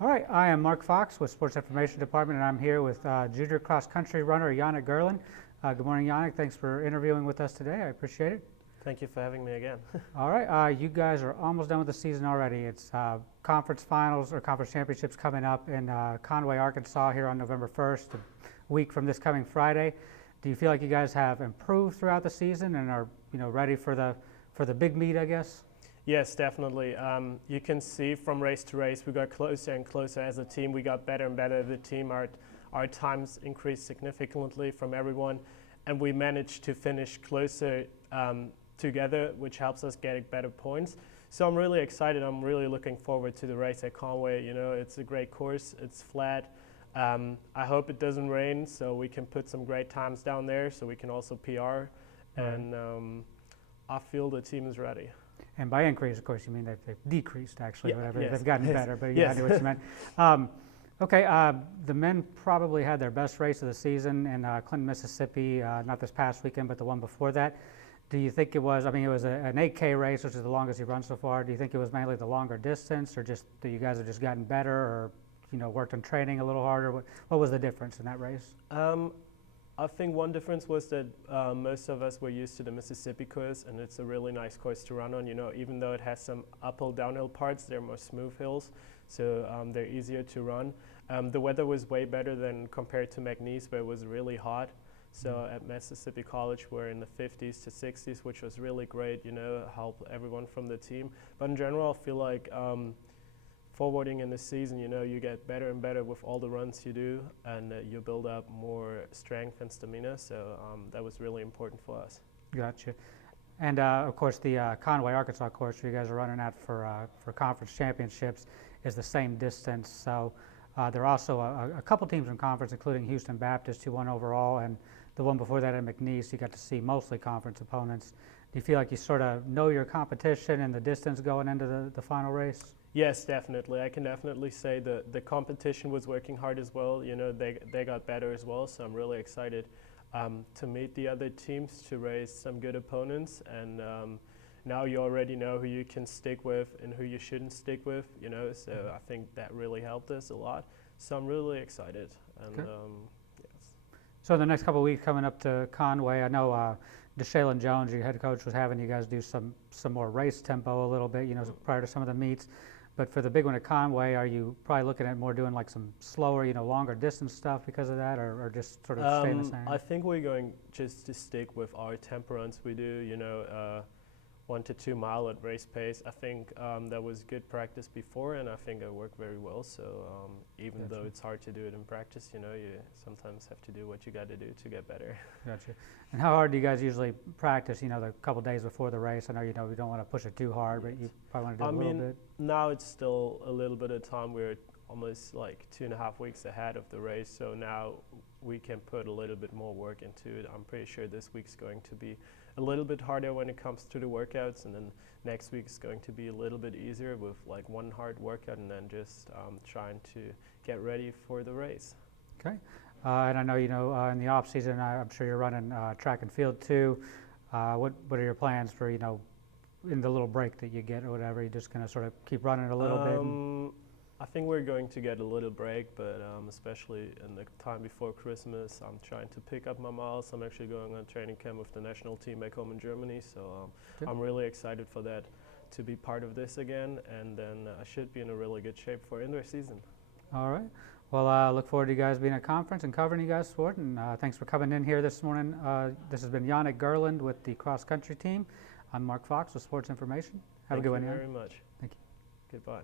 All right, I am Mark Fox with Sports Information Department, and I'm here with junior cross-country runner Yannik Gerland. Good morning, Yannik. Thanks for interviewing with us today. I appreciate it. Thank you for having me again. All right, you guys are almost done with the season already. It's conference finals or conference championships coming up in Conway, Arkansas here on November 1st, a week from this coming Friday. Do you feel like you guys have improved throughout the season and are ready for the big meet, I guess? Yes, definitely. You can see from race to race, we got closer and closer as a team. We got better and better as a team. Our times increased significantly from everyone, and we managed to finish closer together, which helps us get better points. So I'm really excited. I'm really looking forward to the race at Conway. It's a great course. It's flat. I hope it doesn't rain so we can put some great times down there so we can also PR. And I feel the team is ready. And by increase, of course, you mean that they've decreased, actually, yeah, whatever. Yes. They've gotten better, but yes. I knew what you meant. Okay, the men probably had their best race of the season in Clinton, Mississippi, not this past weekend, but the one before that. Do you think it was, it was an 8K race, which is the longest you've run so far. Do you think it was mainly the longer distance, or just that you guys have just gotten better, or worked on training a little harder? What was the difference in that race? I think one difference was that most of us were used to the Mississippi course, and it's a really nice course to run on. Even though it has some uphill, downhill parts, they're more smooth hills, so they're easier to run. The weather was way better than compared to McNeese, where it was really hot. So at Mississippi College, we're in the 50s to 60s, which was really great. Helped everyone from the team. But in general, I feel like forwarding in the season, you get better and better with all the runs you do, and you build up more strength and stamina. So that was really important for us. Gotcha. And of course, the Conway, Arkansas course you guys are running at for conference championships is the same distance. So there are also a couple teams in conference, including Houston Baptist, who won overall, and the one before that at McNeese, you got to see mostly conference opponents. Do you feel like you sort of know your competition and the distance going into the final race? Yes, definitely. I can definitely say the competition was working hard as well. They got better as well, so I'm really excited to meet the other teams, to race some good opponents, and now you already know who you can stick with and who you shouldn't stick with, so I think that really helped us a lot. So I'm really excited. And okay. Yes. So the next couple of weeks coming up to Conway, I know DeShalen Jones, your head coach, was having you guys do some more race tempo a little bit, prior to some of the meets. But for the big one at Conway, are you probably looking at more doing like some slower, longer distance stuff because of that, or just sort of staying the same? I think we're going just to stick with our tempo runs we do, 1 to 2 mile at race pace. I think that was good practice before, and I think it worked very well. So even Gotcha. though it's hard to do it in practice, you sometimes have to do what you got to do to get better. Gotcha. And how hard do you guys usually practice, the couple days before the race? I know you don't want to push it too hard, but you probably want to do a little bit. Now it's still a little bit of time. We're almost like 2.5 weeks ahead of the race, so now we can put a little bit more work into it. I'm pretty sure this week's going to be a little bit harder when it comes to the workouts, and then next week's going to be a little bit easier with like one hard workout and then just trying to get ready for the race. Okay. And I know, in the off season, I'm sure you're running track and field too. What are your plans for, in the little break that you get or whatever? You're just going to sort of keep running a little bit? I think we're going to get a little break, but especially in the time before Christmas, I'm trying to pick up my miles. I'm actually going on training camp with the national team back home in Germany, so I'm really excited for that, to be part of this again, and then I should be in a really good shape for indoor season. All right. Well, I look forward to you guys being at conference and covering you guys for it, and thanks for coming in here this morning. This has been Yannik Gerland with the cross-country team. I'm Mark Fox with Sports Information. Have a good one, Yannik. Thank you very much. Thank you. Goodbye.